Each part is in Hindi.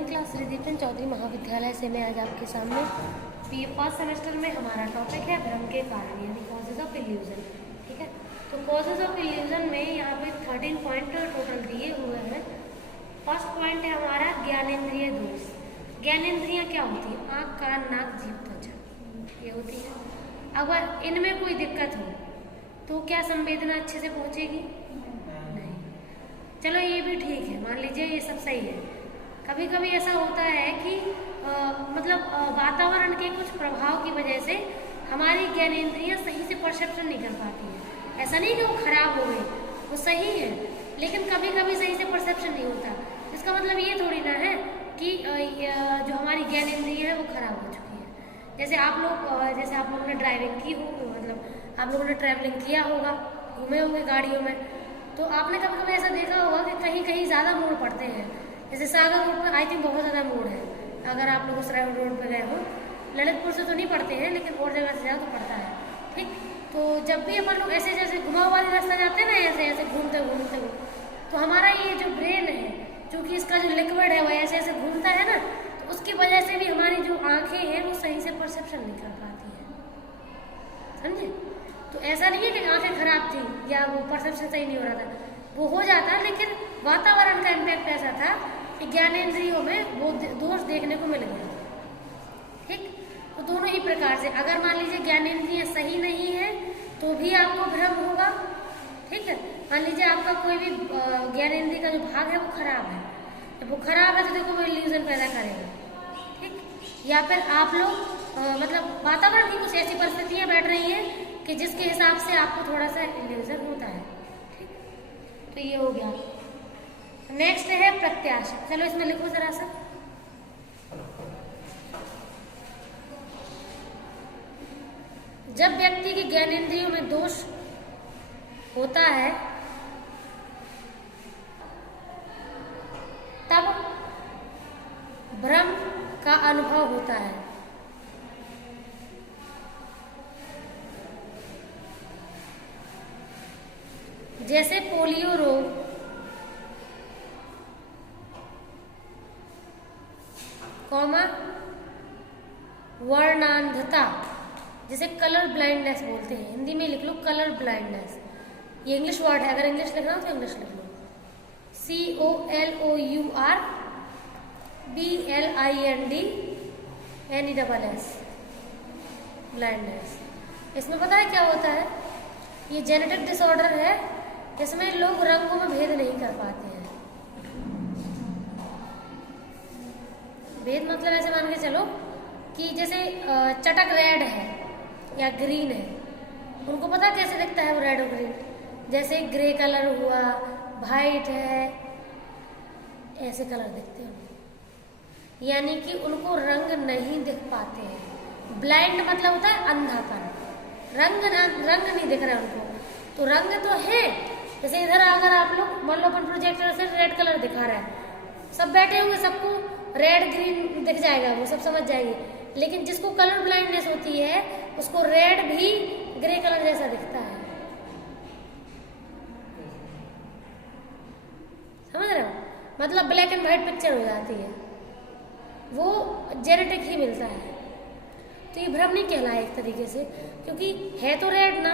मॉर्निंग क्लास श्रीदीप चंद चौधरी महाविद्यालय से मैं आज आपके सामने फर्स्ट सेमेस्टर में हमारा टॉपिक है भ्रम के कारण यानी कॉजेज ऑफ इल्यूजन। ठीक है, तो कॉजेज ऑफ इल्यूजन में यहाँ पे 13 पॉइंट टोटल दिए हुए हैं। फर्स्ट पॉइंट है हमारा ज्ञानेंद्रिय दोष। ज्ञानेंद्रियाँ क्या होती है? आँख, कान, नाक, जीभ, त्वचा, ये होती है। अगर इनमें कोई दिक्कत हो तो क्या संवेदना अच्छे से पहुँचेगी? नहीं। चलो ये भी ठीक है, मान लीजिए ये सब सही है। कभी कभी ऐसा होता है कि वातावरण के कुछ प्रभाव की वजह से हमारी ज्ञानेंद्रियाँ सही से परसेप्शन नहीं कर पाती है। ऐसा नहीं कि वो खराब हो गई, वो सही है, लेकिन कभी कभी सही से परसेप्शन नहीं होता। इसका मतलब ये थोड़ी ना है कि जो हमारी ज्ञानेंद्रिय है वो खराब हो चुकी है। जैसे आप लोगों ने ड्राइविंग की हो, आप लोगों ने ट्रैवलिंग किया होगा, घूमे होंगे गाड़ियों में, तो आपने कभी कभी ऐसा देखा होगा कि कहीं कहीं ज़्यादा मोड़ पड़ते हैं। जैसे सागर रोड पर आई थिंक बहुत ज़्यादा मोड़ है। अगर आप लोग उस रोड पर गए हो, ललितपुर से तो नहीं पड़ते हैं, लेकिन और जगह से जाओ तो पड़ता है। ठीक, तो जब भी अपन लोग ऐसे जैसे घुमाव वाले रास्ता जाते हैं ना, ऐसे ऐसे घूमते घूमते हो, तो हमारा ये जो ब्रेन है, क्योंकि इसका जो लिक्विड है वो ऐसे ऐसे घूमता है ना, तो उसकी वजह से भी हमारी जो आँखें हैं वो सही से परसेप्शन नहीं कर पाती है। समझे? तो ऐसा नहीं है कि आँखें खराब थी या वो परसेप्शन सही नहीं हो रहा था, वो हो जाता है, लेकिन वातावरण का इम्पैक्ट ऐसा था कि ज्ञानेंद्रियों में वो दोष देखने को मिल गया। ठीक, तो दोनों ही प्रकार से अगर मान लीजिए ज्ञानेंद्रिय सही नहीं है तो भी आपको भ्रम होगा। ठीक है, मान लीजिए आपका कोई भी ज्ञानेंद्रिय का जो भाग है वो खराब है, जब वो खराब है तो देखो वो इल्यूजन पैदा करेगा। ठीक, या फिर आप लोग वातावरण की कुछ ऐसी परिस्थितियाँ बैठ रही हैं कि जिसके हिसाब से आपको थोड़ा सा इल्यूजन होता है। ठीक, तो ये हो गया। नेक्स्ट है प्रत्याशा। चलो इसमें लिखो जरा सा। जब व्यक्ति की ज्ञानेंद्रियों में दोष होता है तब भ्रम का अनुभव होता है। जैसे पोलियो रोग, वर्णांधता, जिसे कलर ब्लाइंडनेस बोलते हैं। हिंदी में लिख लो कलर ब्लाइंडनेस, ये इंग्लिश वर्ड है, अगर इंग्लिश लिखना हो तो इंग्लिश लिख लो। COLOURBLINDNESS, blindness. इसमें पता है क्या होता है? ये जेनेटिक डिसऑर्डर है, इसमें लोग रंगों में भेद नहीं कर पाते हैं। भेद मतलब ऐसे मान के चलो कि जैसे चटक रेड है या ग्रीन है, उनको पता कैसे दिखता है वो रेड और ग्रीन? जैसे ग्रे कलर हुआ, वाइट है, ऐसे कलर दिखते हैं, यानी कि उनको रंग नहीं दिख पाते हैं। ब्लाइंड मतलब होता है अंधापन, रंग नहीं दिख रहा है उनको। तो रंग तो है, जैसे इधर अगर आप लोग मान लो अपन प्रोजेक्टर से रेड कलर दिखा रहा है, सब बैठे हुए सबको रेड ग्रीन दिख जाएगा, वो सब समझ जाएंगे, लेकिन जिसको कलर ब्लाइंडनेस होती है उसको रेड भी ग्रे कलर जैसा दिखता है। समझ रहे हो? मतलब ब्लैक एंड व्हाइट पिक्चर हो जाती है, वो जेनेटिक ही मिलता है। तो ये भ्रम नहीं कहलाए एक तरीके से, क्योंकि है तो रेड ना,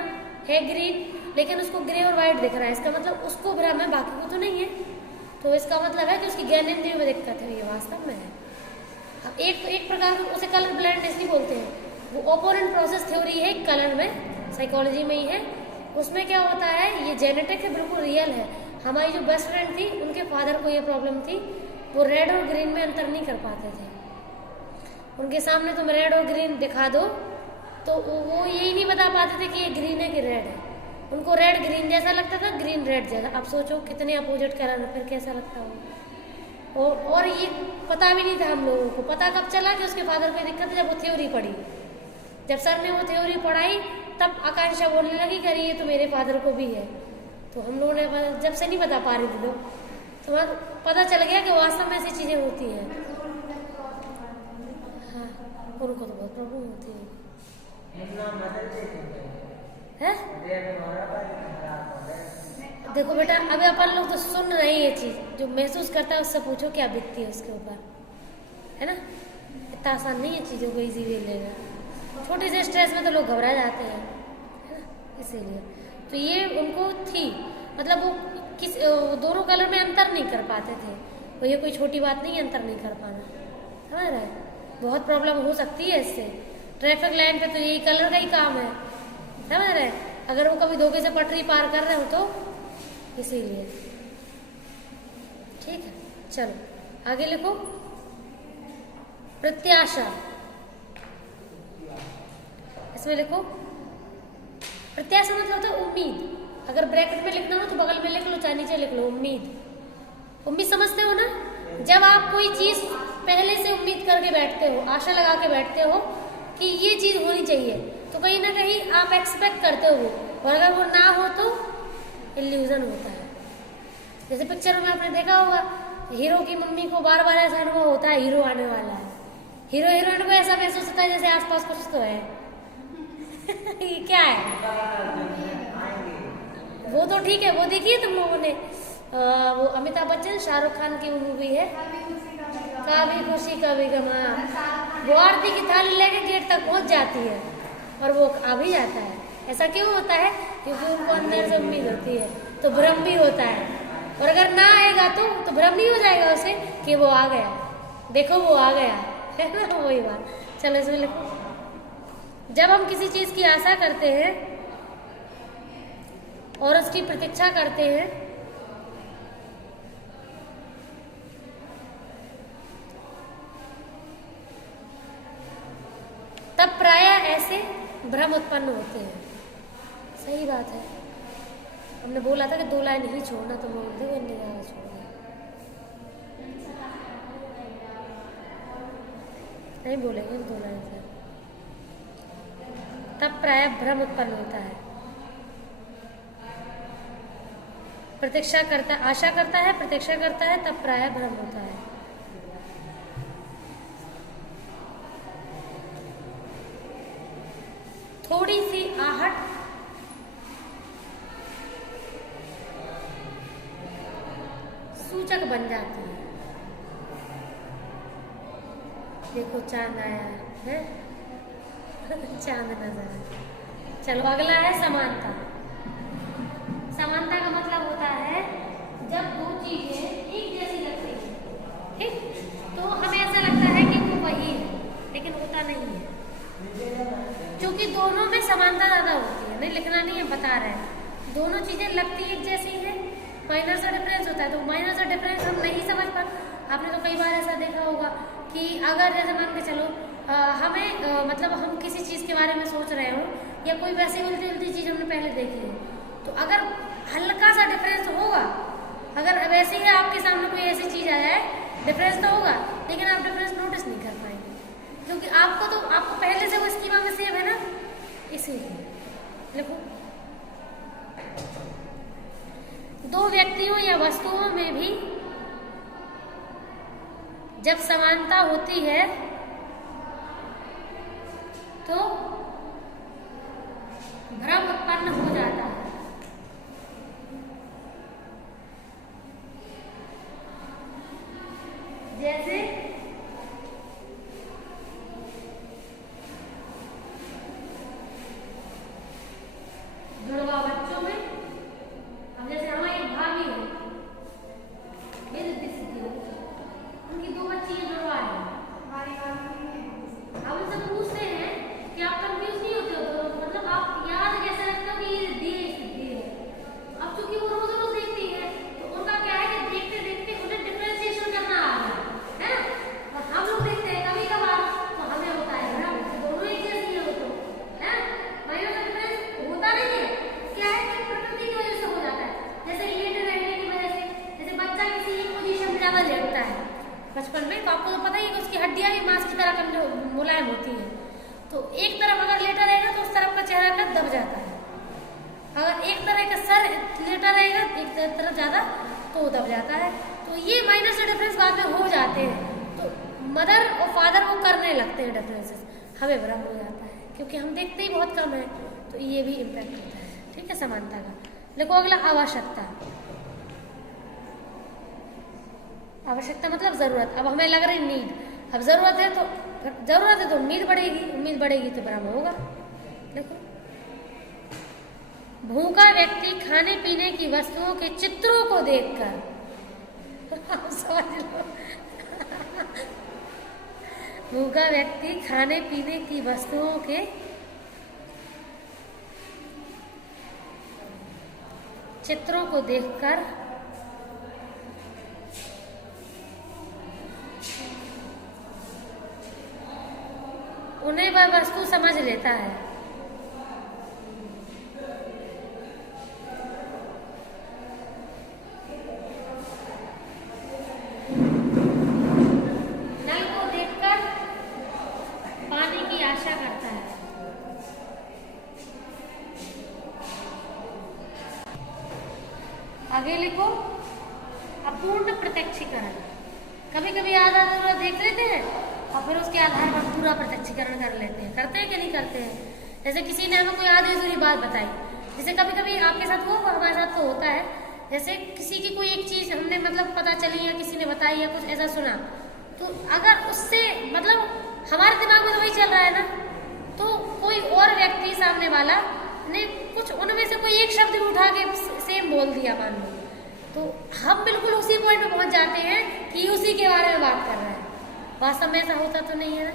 है ग्रीन, लेकिन उसको ग्रे और व्हाइट दिख रहा है, इसका मतलब उसको भ्रम है, बाकी को तो नहीं है। तो इसका मतलब है कि उसकी ज्ञानेंद्रियों में दिक्कत है, ये वास्तव में है। अब एक प्रकार का उसे कलर ब्लाइंडनेस नहीं बोलते हैं, वो ओपोनेंट प्रोसेस थ्योरी है कलर में, साइकोलॉजी में ही है। उसमें क्या होता है, ये जेनेटिक है, बिल्कुल रियल है। हमारी जो बेस्ट फ्रेंड थी, उनके फादर को ये प्रॉब्लम थी, वो रेड और ग्रीन में अंतर नहीं कर पाते थे। उनके सामने तुम रेड और ग्रीन दिखा दो तो वो यही नहीं बता पाते थे कि ये ग्रीन है कि रेड है। उनको रेड ग्रीन जैसा लगता था, ग्रीन रेड जैसा। अब सोचो कितने अपोजिट कलर, फिर कैसा लगता हो। और ये पता भी नहीं था हम लोगों को। पता कब चला कि उसके फादर को दिक्कत है? जब वो थ्योरी पढ़ी, जब सर ने वो थ्योरी पढ़ाई, तब आकांक्षा बोलने लगी कि ये तो मेरे फादर को भी है। तो हम लोगों ने जब से नहीं बता पा रहे थे लोग, तो पता चल गया कि वास्तव में ऐसी चीज़ें होती हैं। हाँ, उनको तो बहुत प्रॉब्लम होती है। देखो बेटा, अभी अपन लोग तो सुन रहे हैं ये चीज, जो महसूस करता है उससे पूछो क्या बीतती है उसके ऊपर। है ना। इतना आसान नहीं है चीज़ों को इजी वे लेना। छोटे से स्ट्रेस में तो लोग घबरा जाते हैं, है ना, इसीलिए। तो ये उनको थी, मतलब वो दोनों कलर में अंतर नहीं कर पाते थे। तो ये कोई छोटी बात नहीं है अंतर नहीं कर पाना, समझ रहे हैं। बहुत प्रॉब्लम हो सकती है इससे। ट्रैफिक लाइन पे तो यही कलर का ही काम है, समझ रहे हैं। अगर वो कभी धोखे से पटरी पार कर रहे हो तो इसीलिए, ठीक है। चलो आगे लिखो, प्रत्याशा। इसमें लिखो प्रत्याशा मतलब होता है उम्मीद। अगर ब्रैकेट में लिखना हो तो बगल में लिख लो, चाहे नीचे लिख लो, उम्मीद। उम्मीद समझते हो ना, जब आप कोई चीज पहले से उम्मीद करके बैठते हो, आशा लगा के बैठते हो कि ये चीज होनी चाहिए, तो कहीं ना कहीं आप एक्सपेक्ट करते हो, और अगर वो ना हो तो इल्यूजन होता है। जैसे पिक्चरों में आपने देखा होगा, हीरो की मम्मी को बार बार ऐसा अनुभव होता है हीरो आने वाला है, हीरो हीरोइन को ऐसा महसूस होता है जैसे आसपास कुछ तो है। ये क्या है? वो तो ठीक है, वो देखिए तुम लोगों ने वो अमिताभ बच्चन शाहरुख खान की वो मूवी है कभी खुशी कभी गम। वो आरती की थाली लेके गेट तक पहुंच जाती है और वो आ भी जाता है। ऐसा क्यों होता है? क्योंकि उनको अंदर से उम्मीद होती है, तो भ्रम भी होता है। और अगर ना आएगा तो भ्रम नहीं हो जाएगा उसे कि वो आ गया, देखो वो आ गया, है ना, वही बात। चलो इसमें लिखो, जब हम किसी चीज की आशा करते हैं और उसकी प्रतीक्षा करते हैं तब प्रायः ऐसे भ्रम उत्पन्न होते हैं। सही बात है। हमने बोला था कि 2 लाइन ही छोड़ना, तो बोलते हुए नहीं ज़्यादा छोड़ना, नहीं बोलेंगे 2 लाइन से। तब प्रायः भ्रम उत्पन्न होता है। प्रतीक्षा करता, आशा करता है, प्रतीक्षा करता है, तब प्रायः भ्रम होता है। थोड़ी सी आहट सूचक बन जाती है। देखो चांद आया है, चांद नजर आया। चलो अगला है समानता। समानता का मतलब होता है जब 2 चीजें एक जैसी लगती हैं, ठीक, तो हमें ऐसा लगता है कि वो वही है, लेकिन होता नहीं है। क्योंकि दोनों में समानता ज्यादा होती है, नहीं लिखना नहीं है, बता रहे हैं। दोनों चीजें लगती एक जैसी है, माइनर सा डिफरेंस होता है, तो माइनर सा डिफरेंस हम नहीं समझ पाते। आपने तो कई बार ऐसा देखा होगा कि अगर जैसे मान के चलो हमें मतलब हम किसी चीज के बारे में सोच रहे हो, या कोई वैसी उल्टी उल्टी चीज हमने पहले देखी हो, तो अगर हल्का सा डिफरेंस होगा, अगर वैसे ही आपके सामने कोई ऐसी चीज आ जाए, डिफरेंस तो होगा, लेकिन आप डिफरेंस नोटिस नहीं कर पाएंगे, क्योंकि आपको पहले से वो स्कीमा में सेव है ना, इसीलिए। देखो 2 व्यक्तियों या वस्तुओं में भी जब समानता होती है तो भ्रम उत्पन्न हो जाता है। जैसे जुड़वा बच्चों में, अब जैसे हमारी एक भाभी है, ये उनकी 2 बच्ची है, जुड़वा है। अब उनसे पूछते हैं कि आप कंफ्यूज नहीं होते हो, तो मतलब आप याद कैसे रखते हो कि ये दी है। अब चूंकि वो रोज रोज देखती है, तो उनका क्या है कि देखते देखते उन्हें डिफरेंशिएशन करना आ गया है ना। और हम लोग देखते हैं कभी कभार, तो हमें होता है ना दोनों एक जैसी है, वो तो है माइनर का डिफरेंस होता नहीं है। क्या है कि प्रकृति की वजह से हो जाता है, जैसे लेटे रहने की वजह से। जैसे बच्चा किसी एक पोजीशन में ज्यादा लेटता है बचपन में, तो आपको तो पता ही है कि उसकी हड्डियां भी मांस की तरह मुलायम होती है, तो एक तरफ अगर लेटा रहेगा तो उस तरफ का चेहरा का दब जाता है। अगर एक तरह का सर लेटा रहेगा एक तरफ ज्यादा, तो दब जाता है। तो ये माइनर से डिफरेंस बाद में हो जाते हैं, तो मदर और फादर वो करने लगते हैं डिफरेंसेस, हमें भ्रम हो जाता है क्योंकि हम देखते ही बहुत कम है, तो ये भी इम्पैक्ट होता है, ठीक है, समानता का। देखो अगला आवश्यकता। आवश्यकता मतलब जरूरत। अब हमें लग रही नीड, अब जरूरत है तो उम्मीद बढ़ेगी तो ब्रह्म होगा। देखो, भूखा व्यक्ति खाने पीने की वस्तुओं के चित्रों को देखकर समझ लो भूखा व्यक्ति खाने पीने की वस्तुओं के चित्रों को देखकर उन्हें वह वस्तु समझ लेता है। नल को देखकर पानी की आशा करता है। आगे लिखो, अपूर्ण प्रत्यक्षीकरण। कभी कभी आधा अधूरा देख लेते हैं और फिर उसके आधार पर पूरा प्रत्यक्षीकरण कर लेते हैं। करते हैं कि नहीं करते हैं? जैसे किसी ने हमें कोई आधी अधूरी बात बताई, जैसे कभी कभी आपके साथ हुआ, हमारे साथ तो होता है। जैसे किसी की कोई एक चीज हमने मतलब पता चली या किसी ने बताई या कुछ ऐसा सुना, तो अगर उससे मतलब हमारे दिमाग में तो वही चल रहा है ना, तो कोई और व्यक्ति सामने वाला ने कुछ उनमें से कोई एक शब्द भी उठा के सेम बोल दिया मान लो, तो हम बिल्कुल उसी पॉइंट पे पहुंच जाते हैं कि उसी के बारे में बात कर रहे हैं। वास्तव में ऐसा होता तो नहीं है ना,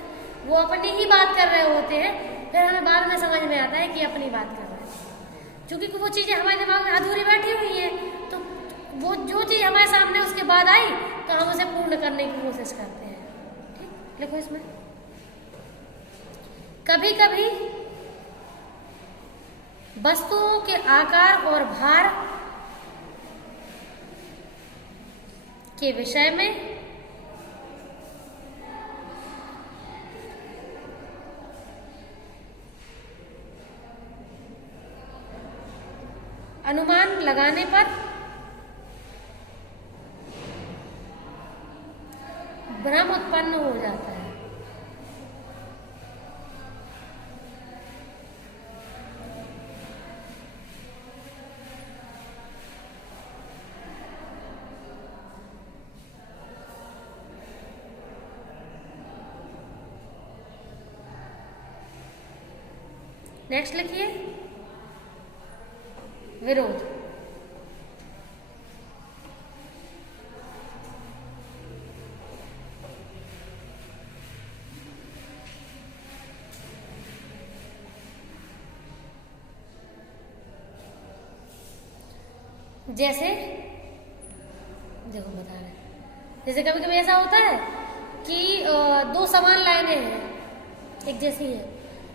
वो अपनी ही बात कर रहे होते हैं, फिर हमें बाद में समझ में आता है कि अपनी बात कर रहे हैं। क्योंकि वो चीजें हमारे दिमाग में अधूरी बैठी हुई है, तो वो जो चीज हमारे सामने उसके बाद आई तो हम उसे पूर्ण करने की कोशिश करते हैं। ठीक, लिखो इसमें, कभी कभी वस्तुओं के आकार और भार के विषय में अनुमान लगाने पर भ्रम उत्पन्न हो जाता है। नेक्स्ट लिखिए, विरोध। जैसे देखो बता रहे, जैसे कभी कभी ऐसा होता है कि दो समान लाइनें हैं, एक जैसी है,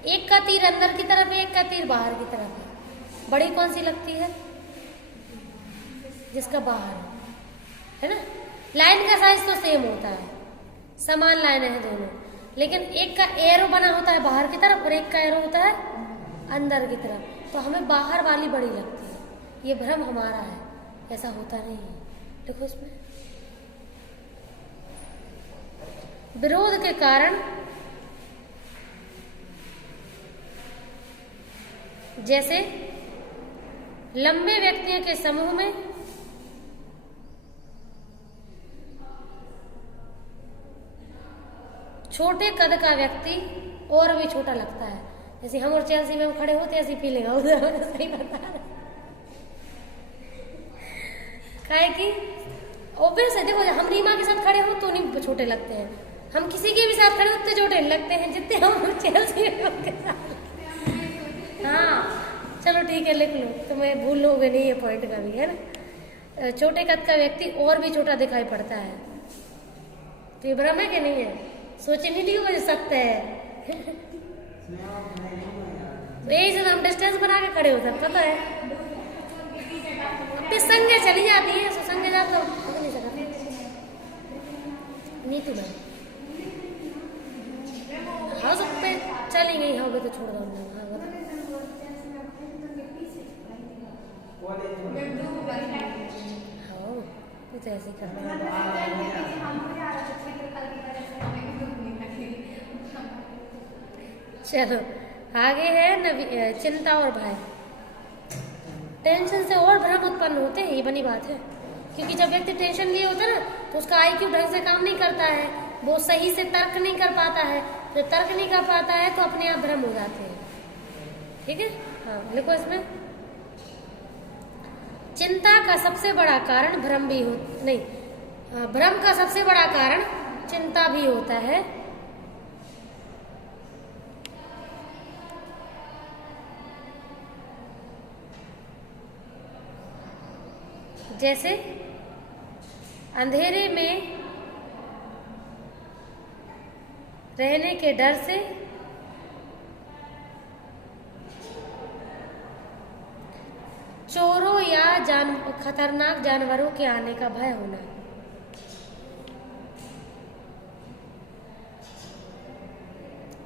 एक का तीर अंदर की तरफ है, एक का तीर बाहर की तरफ है। बड़ी कौन सी लगती है? जिसका बाहर है ना। लाइन का साइज तो सेम होता है, समान लाइनें हैं दोनों, लेकिन एक का एरो बना होता है बाहर की तरफ और एक का एरो होता है अंदर की तरफ, तो हमें बाहर वाली बड़ी लगती है। ये भ्रम हमारा है, ऐसा होता नहीं है। देखो इसमें, विरोध के कारण जैसे लंबे व्यक्तियों के समूह में छोटे कद का व्यक्ति और भी छोटा लगता है। जैसे हम और चेल्सी में हम खड़े होते ऐसी फीलिंग सही बता रहे, काहे कि ऑब्वियस है। देखो हम रीमा के साथ खड़े हो तो नहीं छोटे लगते हैं, हम किसी के भी साथ खड़े होते छोटे लगते हैं जितने हम चेल्सी के साथ। हाँ चलो ठीक है, लिख लो, तुम्हें भूल लोगे नहीं ये पॉइंट का भी, है ना। छोटे कद का व्यक्ति और भी छोटा दिखाई पड़ता है, तो ये भ्रम है कि नहीं है? सोचे नहीं लियो मुझे सत्य है। यही से हम डिस्टेंस बना के खड़े हो सकते, पता है। फिर संगे चली जाती है, संगे जाता तो नहीं सकते नीति में। हाँ सकते चली गई, हाँ तो छोड़ दो। हाँ तो ऐसे करना। चलो आगे है चिंता और भय। टेंशन से और भ्रम उत्पन्न होते हैं, ये बनी बात है। क्योंकि जब व्यक्ति टेंशन लिए होता है ना, तो उसका आईक्यू ढंग से काम नहीं करता है, वो सही से तर्क नहीं कर पाता है। जो तर्क नहीं कर पाता है तो अपने आप भ्रम हो जाते हैं। ठीक है, हाँ लिखो इसमें, चिंता का सबसे बड़ा कारण भ्रम भी हो नहीं, भ्रम का सबसे बड़ा कारण चिंता भी होता है। जैसे अंधेरे में रहने के डर से चोरों या खतरनाक जानवरों के आने का भय होना।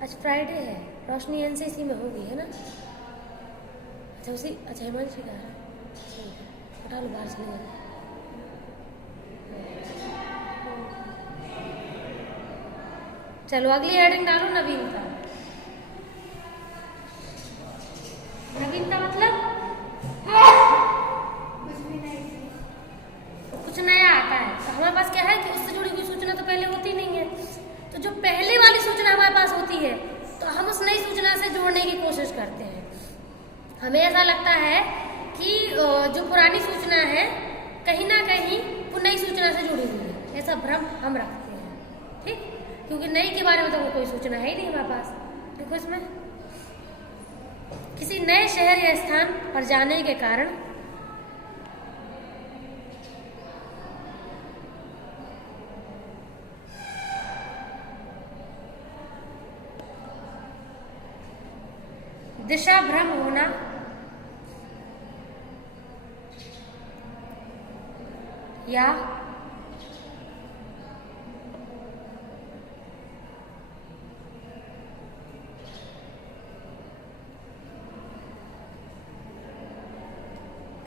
आज फ्राइडे है, रोशनी एनसीसी में होगी है ना? अच्छा हिमांशी का है, हटा लो बाहर से नहीं। चलो अगली हेडिंग डालो, नवीनता। नवीनता मतलब कुछ नया आता है। तो हमारे पास क्या है कि उससे जुड़ी हुई सूचना तो पहले होती नहीं है। तो जो पहले वाली सूचना हमारे पास होती है तो हम उस नई सूचना से जोड़ने की कोशिश करते हैं। हमें ऐसा लगता है कि जो पुरानी सूचना है कहीं ना कहीं वो नई सूचना से जुड़ी हुई है, ऐसा भ्रम हम रखते हैं। ठीक, क्योंकि नई के बारे में तो कोई सूचना है ही नहीं हमारे पास। देखो इसमें, किसी नए शहर या स्थान पर जाने के कारण दिशा भ्रम होना या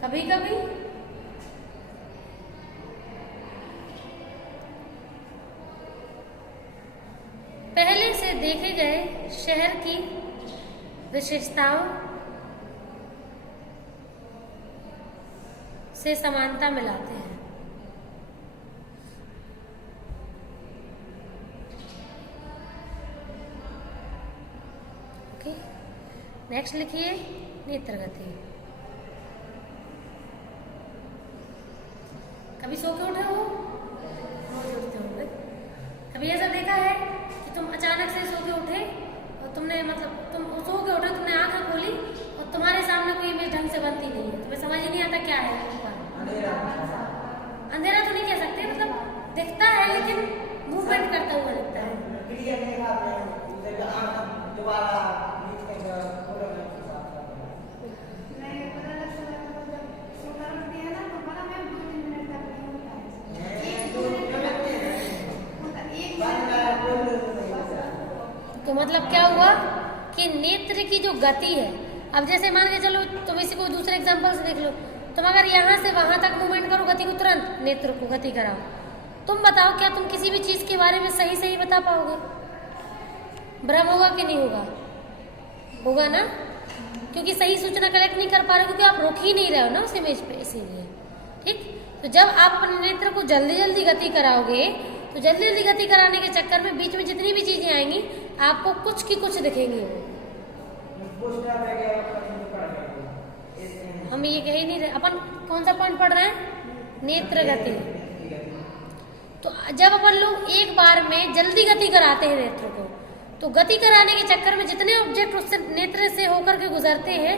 कभी कभी पहले से देखे गए शहर की विशेषताओं से समानता मिलाते हैं। ओके, नेक्स्ट लिखिए नेत्र गति। कभी सो के उठे हो? रोज उठते होंगे। कभी ऐसा देखा है कि तुम अचानक से सो के उठे और तुमने तुम सो के उठे, तुमने आंखें खोली और तुम्हारे सामने कोई इमेज ढंग से बनती नहीं है, तुम्हें समझ ही नहीं आता क्या है ऊपर। अंधेरा तो नहीं कह सकते, मतलब दिखता है लेकिन मूवमेंट करता हुआ दिखता है। तो मतलब क्या हुआ कि नेत्र की जो गति है, अब जैसे मान के चलो तुम इसी को दूसरे एग्जांपल से देख लो, तुम अगर यहाँ से वहां तक मूवमेंट करो गति को, तुरंत नेत्र को गति कराओ, तुम बताओ क्या तुम किसी भी चीज के बारे में सही सही बता पाओगे? भ्रम होगा कि नहीं होगा? होगा ना, क्योंकि सही सूचना कलेक्ट नहीं कर पा रहे, क्योंकि आप रोक ही नहीं रहे हो ना उस इमेज पे, इसीलिए। ठीक, तो जब आप अपने नेत्र को जल्दी जल्दी गति कराओगे तो जल्दी जल्दी गति कराने के चक्कर में बीच में जितनी भी चीजें आएंगी आपको कुछ की कुछ दिखेंगी। हम ये कह ही नहीं रहे, अपन कौन सा पॉइंट पढ़ रहे हैं? नेत्र गति। तो जब अपन लोग एक बार में जल्दी गति कराते हैं नेत्र को, तो गति कराने के चक्कर में जितने ऑब्जेक्ट उससे नेत्र से होकर के गुजरते हैं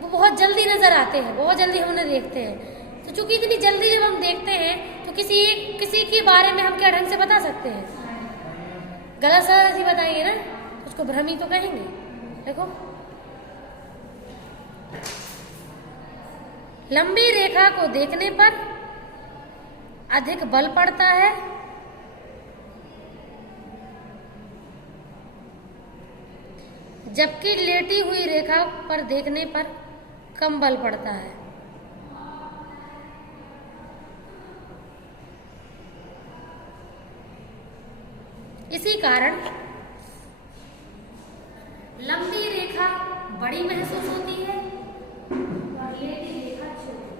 वो बहुत जल्दी नजर आते हैं, बहुत जल्दी हम उन्हें देखते हैं। तो चूंकि इतनी जल्दी जब हम देखते हैं तो किसी के बारे में हम क्या ढंग से बता सकते हैं? गलत सलत ही बताएंगे ना, उसको भ्रमी तो कहेंगे। देखो, लंबी रेखा को देखने पर अधिक बल पड़ता है, जबकि लेटी हुई रेखा पर देखने पर कम बल पड़ता है। इसी कारण लंबी रेखा बड़ी महसूस होती है और लेटी रेखा छोटी।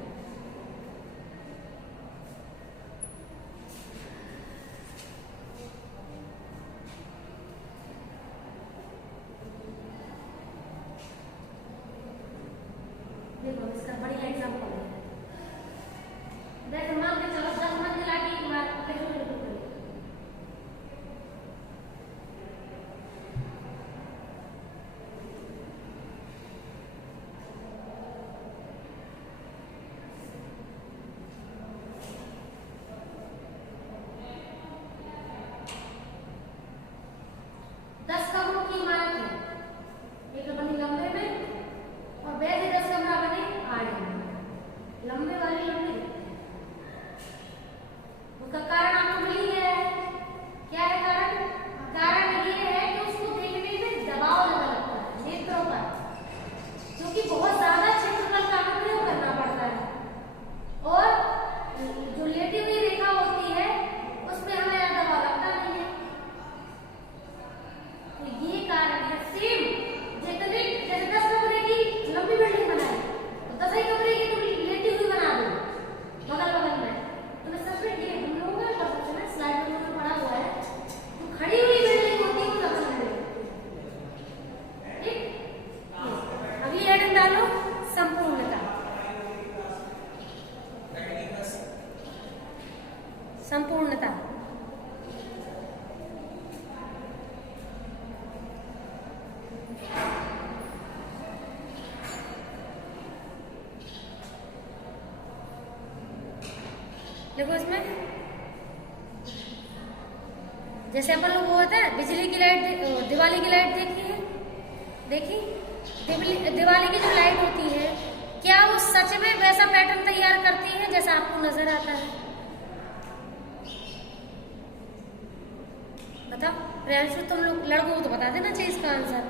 देखो इसमें जैसे अपन लोग वो होता है बिजली की लाइट, दिवाली की लाइट देखी है, देखी दिवाली की जो लाइट होती है क्या वो सच में वैसा पैटर्न तैयार करती है जैसा आपको नजर आता है? बताओ प्रियांशु, तुम लोग लड़कों को तो बता देना चाहिए इसका आंसर।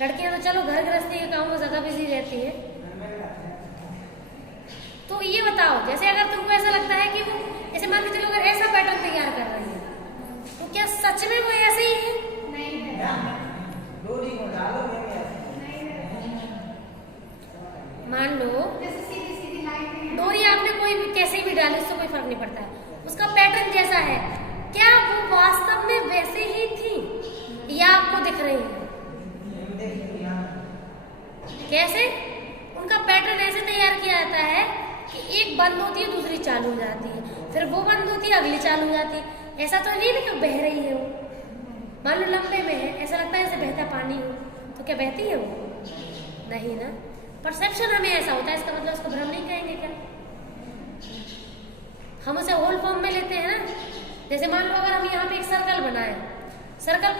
लड़कियां तो चलो घर गृहस्थी के काम में ज्यादा बिजी रहती है। तो ये बताओ, जैसे अगर तुमको ऐसा लगता है कि वो ऐसे मान के चलो अगर ऐसा पैटर्न तैयार कर रही है तो क्या सच में वो ऐसे ही है? नहीं है। मान लो डोरी आपने कोई भी कैसे भी डाली, उससे कोई फर्क नहीं पड़ता है, उसका पैटर्न जैसा है, क्या वो वास्तव में वैसे ही थी या आपको दिख रही है? कैसे? उनका पैटर्न ऐसे तैयार किया जाता है कि एक बंद होती है दूसरी चालू हो जाती है, फिर वो बंद होती है अगली चालू हो जाती है। ऐसा तो नहीं कि बह रही है वो, मान लो लंबे में है, ऐसा लगता है जैसे बहता पानी हो, तो क्या बहती है वो? नहीं ना। परसेप्शन हमें ऐसा होता है, इसका मतलब उसको भ्रम नहीं कहेंगे क्या? हम उसे होल फॉर्म में लेते हैं ना। जैसे मान लो अगर हम यहाँ पे एक सर्कल बनाए, सर्कल